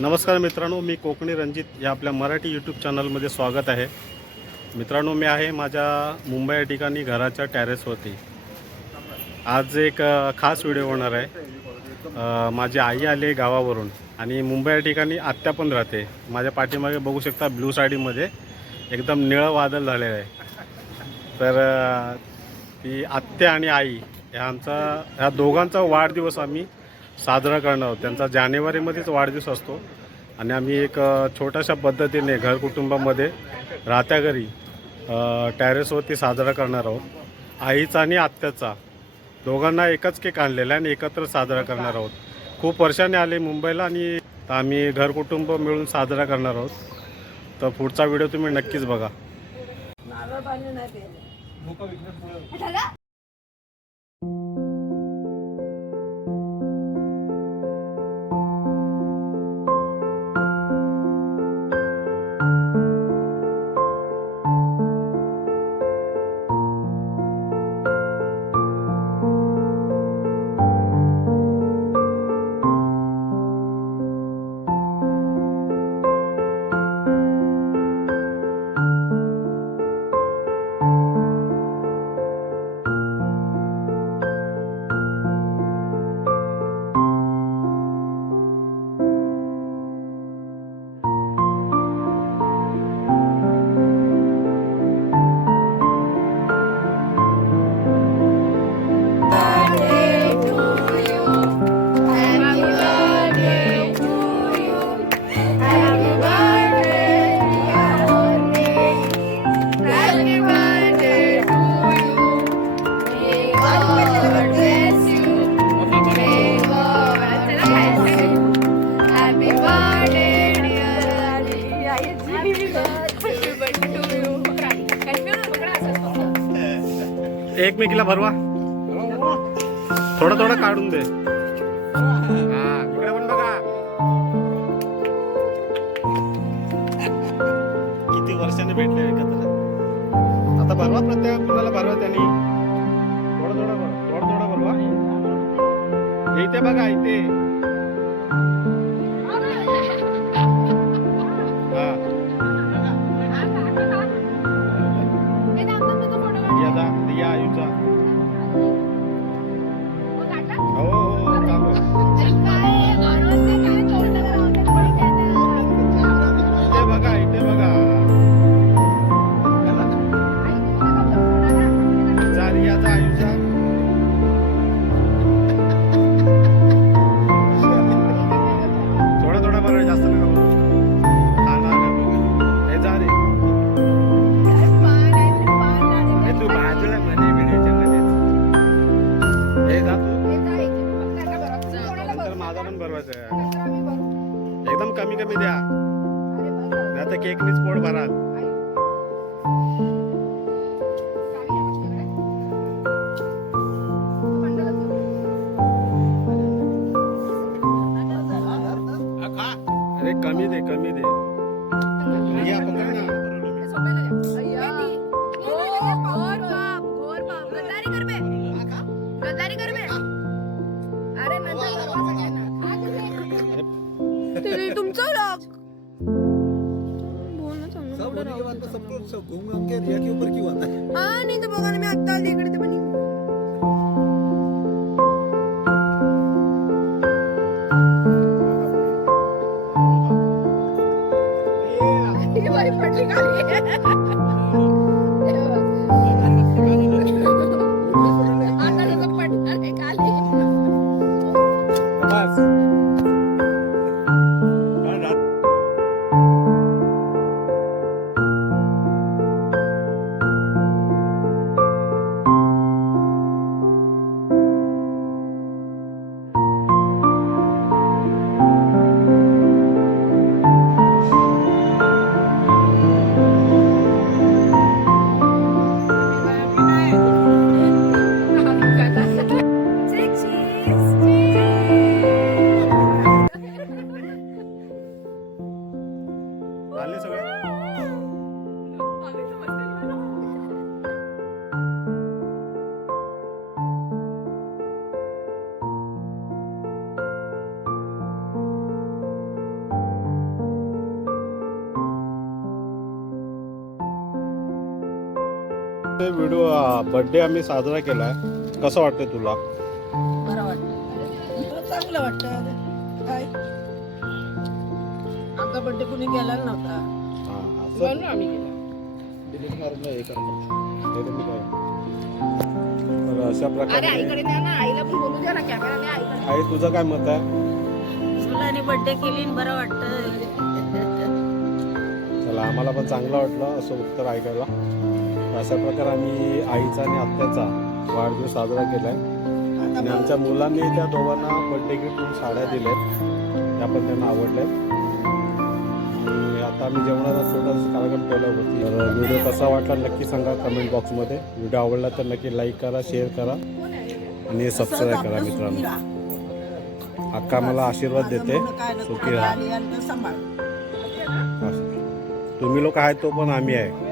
नमस्कार मित्रांनो, मी कोकणी रणजित या आपल्या मराठी यूट्यूब चॅनलमध्ये स्वागत आहे. मित्रांनो, मी आहे माझ्या मुंबई या ठिकाणी घराच्या टेरेसवरती. आज एक खास व्हिडिओ होणार आहे. माझी आई आली गावावरून आणि मुंबई या ठिकाणी आत्या पण राहते. माझ्या पाठीमागे बघू शकता ब्लू साडीमध्ये एकदम निळं वादळ झालेलं आहे. तर ती आत्या आणि आई ह्या दोघांचा वाढदिवस आम्ही साजरा करणार आहोत. त्यांचा जानेवारीमध्येच वाढदिवस असतो आणि आम्ही एक छोट्याशा पद्धतीने घर कुटुंबामध्ये राहत्या घरी टेरेसवरती साजरा करणार आहोत. आईचा आणि आत्याचा दोघांना एकच केक आणलेला आहे आणि एकत्र साजरा करणार आहोत. खूप वर्षांनी आले मुंबईला आणि आम्ही घर कुटुंब मिळून साजरा करणार आहोत. तर पुढचा व्हिडिओ तुम्ही नक्कीच बघा. एकमेकीला भरवा, थोडं थोडं काढून दे. इकडे पण बघा, किती वर्षाने भेटले एकत्र. आता भरवा, प्रत्येक कुणाला भरवा त्यांनी. थोडं थोडं भरवा. इथे बघा, इथे या आयुचा. एकदम कमी कमी द्या, नाही तर केकनीच पोट भराल. अरे कमी दे, कमी दे. सब घूम घूम के रिया के ऊपर क्यों आता है? हाँ नहीं तो बगाने में आता है इकडे ते पण ये वाली पटली खाली व्हिडिओ बर्थडे आम्ही साजरा केलाय, कसं वाटतंय तुला? बरं वाटतं, चांगलं वाटतं. काय आमचा बर्थडे कुणी केला नव्हता, हा म्हणून असं आम्ही केला. तर अशा अरे प्रकारे आईकडे द्या ना, आईला पण बोलू द्या ना कॅमेराने. आईकडे आई तुझं काय मत आहे? मुलाने बर्थडे केली, बरं वाटतं. चला आम्हाला पण चांगलं वाटलं असं उत्तर ऐकायला. अशा प्रकारे आम्ही आईचा आणि आत्याचा वाढदिवस साजरा केलाय आणि आमच्या मुलांनी त्या दोघांना बर्थडे गिफ्ट म्हणून साड्या दिल्यात, त्या पण त्यांना आवडल्यात. आणि आता आम्ही जेवणाचा छोटासा कार्यक्रम केला होती. तर व्हिडिओ कसा वाटला नक्की सांगा कमेंट बॉक्समध्ये. व्हिडिओ आवडला तर नक्की लाईक करा, शेअर करा आणि सबस्क्राईब करा मित्रांनो. अक्का मला आशीर्वाद देते, सुखी राहा. तुम्ही लोक आहेत तो पण आम्ही आहे.